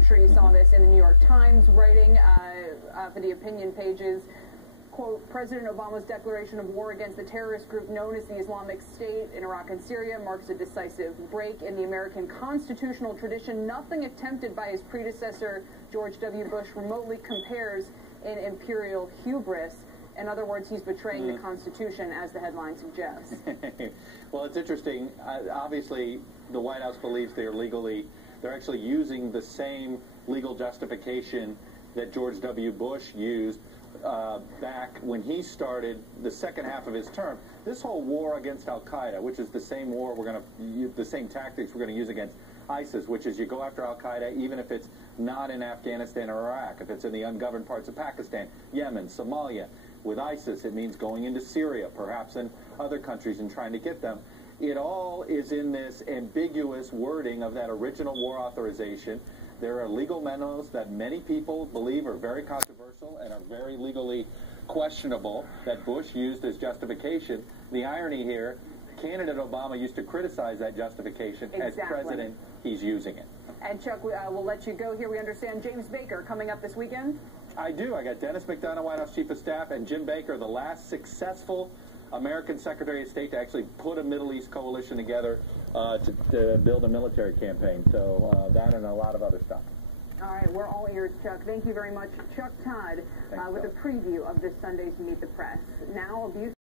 I'm sure you saw this in the New York Times writing for the opinion pages. Quote, President Obama's declaration of war against the terrorist group known as the Islamic State in Iraq and Syria marks a decisive break in the American constitutional tradition. Nothing attempted by his predecessor, George W. Bush, remotely compares in imperial hubris. In other words, he's betraying the Constitution, as the headline suggests. Well, it's interesting. Obviously, the White House believes they're actually using the same legal justification that George W. Bush used back when he started the second half of his term. This whole war against Al-Qaeda, which is the same war the same tactics we're going to use against ISIS, which is you go after Al-Qaeda even if it's not in Afghanistan or Iraq, if it's in the ungoverned parts of Pakistan, Yemen, Somalia. With ISIS, it means going into Syria, perhaps in other countries, and trying to get them. It all is in this ambiguous wording of that original war authorization. There are legal memos that many people believe are very controversial and are very legally questionable that Bush used as justification. The irony here, candidate Obama used to criticize that justification. Exactly. As president, he's using it. And Chuck, we'll let you go here. We understand James Baker coming up this weekend. I do. I got Dennis McDonough, White House Chief of Staff, and Jim Baker, the last successful American Secretary of State to actually put a Middle East coalition together to build a military campaign. So that and a lot of other stuff. All right, we're all ears, Chuck. Thank you very much. Chuck Todd with a preview of this Sunday's Meet the Press. Now, abuse.